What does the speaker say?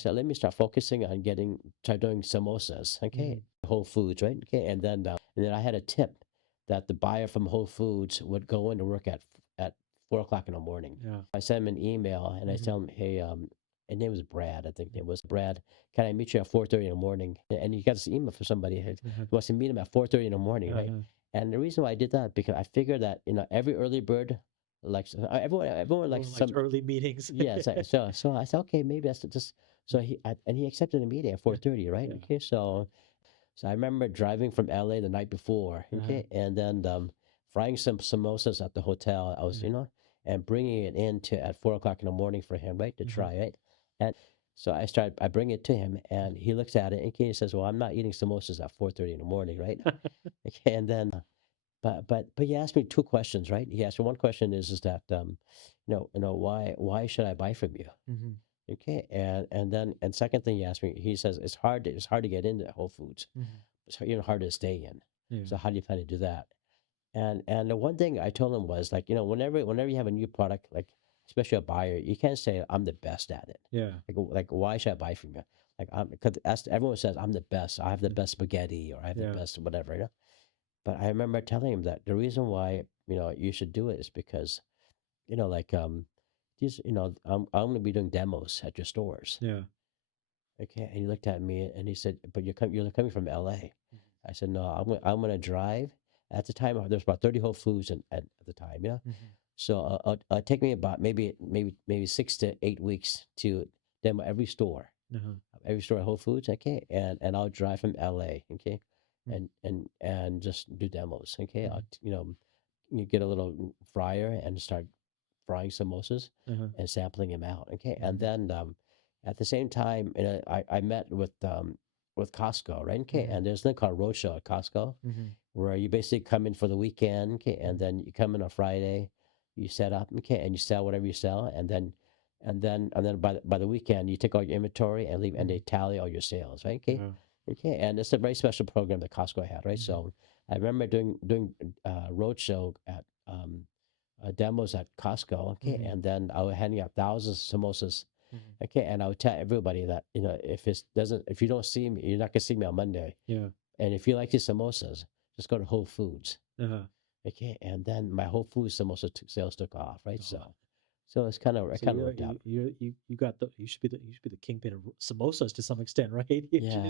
So let me start focusing on start doing samosas, okay? Mm. Whole Foods, right? Okay, and then I had a tip that the buyer from Whole Foods would go into work at 4 o'clock in the morning. Yeah. I sent him an email and I Mhm. tell him, hey, his name was Brad, I think it was Brad. Can I meet you at 4:30 in the morning? And he got this email from somebody. He Uh-huh. wants to meet him at 4:30 in the morning, right? Uh-huh. And the reason why I did that because I figured that every early bird likes everyone likes Everyone likes some. early meetings. Yeah, so I said, okay, maybe that's just and he accepted the meeting at Yeah. 4:30, right? Yeah. Okay, so I remember driving from LA the night before, Uh-huh. okay, and then frying some samosas at the hotel. I was, Yeah. and bringing it in to at 4 o'clock in the morning for him, right, to Uh-huh. try it. And so I bring it to him, and he looks at it, and he says, "Well, I'm not eating samosas at 4:30 in the morning, right?" Okay, and then but he asked me two questions, right? He asked me one question is that why should I buy from you? Mhm. Okay, and second thing he asked me, he says it's hard to get into Whole Foods. Mhm. It's hard to stay in. Yeah. So how do you plan to do that? And the one thing I told him was like, whenever you have a new product, like especially a buyer, you can't say I'm the best at it. Yeah. Like why should I buy from you? Like because everyone says I'm the best. I have the Yeah. best spaghetti or I have the Yeah. best whatever. But I remember telling him that the reason why you should do it is because like these I'm going to be doing demos at your stores. Yeah. Okay, and he looked at me and he said, "But you're coming from LA." Mhm. I said, "No, I'm gonna drive." At the time, there's about 30 Whole Foods at the time, yeah. Mhm. So it'll take me about maybe 6 to 8 weeks to demo Uh-huh. every store at Whole Foods, okay, and I'll drive from LA, okay, Mhm. and just do demos, okay. Mhm. You get a little fryer and start frying samosas Uh-huh. and sampling them out. Okay, and Mhm. then at the same time, I met with Costco, right? Okay, Mhm. and there's a thing called roadshow at Costco Mhm. where you basically come in for the weekend, okay, and Mhm. then you come in on Friday, you set up, okay, and you sell whatever you sell, and then by the weekend you take all your inventory and leave, and they Mhm. tally all your sales, right? Okay, Yeah. okay, and it's a very special program that Costco had, right? Mhm. So I remember doing roadshow at demos at Costco, okay, Mhm. and then I was handing out thousands of samosas, Mhm. okay, and I would tell everybody that if you don't see me, you're not gonna see me on Monday, Yeah. and if you like these samosas, just go to Whole Foods, Uh-huh. okay, and then my Whole Foods sales took off, right? Oh. So it So kind of worked out. you got you should be the kingpin of samosas to some extent, right? You should Yeah.